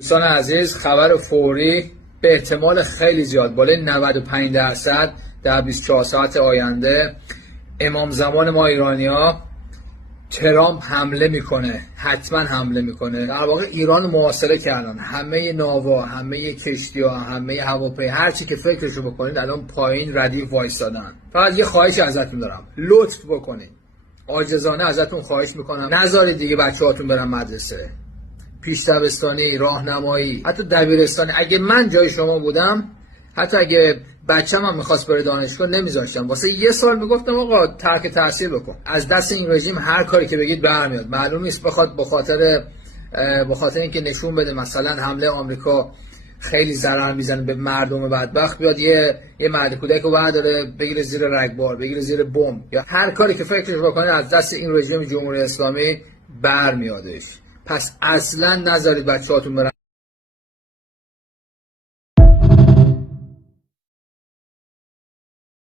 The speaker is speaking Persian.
دوستان عزیز، خبر فوری به احتمال خیلی زیاد بالای 95% در 24 ساعت آینده امام زمان ما ایرانیا ترامپ حمله میکنه، حتما حمله میکنه. در واقع ایران محاصره کردن، همه ناوا، همه کشتی‌ها، همه هواپی، هر چی که فکرشو بکنید الان پایین ردیف وایسادن. فقط یه خواهش ازتون دارم، لطف بکنید، عاجزانه ازتون خواهش میکنم نذارید دیگه بچه‌هاتون برن مدرسه، پیش دبستانی، راهنمایی، حتی دبیرستانی. اگه من جای شما بودم، حتی اگه بچه‌م هم می‌خواست بره دانشگاه نمیذاشتم. واسه یه سال میگفتم آقا ترک تحصیل بکن. از دست این رژیم هر کاری که بگید برمیاد. معلوم نیست بخواد به خاطر اینکه نشون بده مثلا حمله آمریکا خیلی ضرر میزنه به مردم بدبخت، بیاد یه مرد کودک رو برداره بگیره زیر رگبار، بگیره زیر بمب، یا هر کاری که فکرش بکنه از دست این رژیم جمهوری اسلامی برمیادش. پس اصلا نذارید بچه‌هاتون برن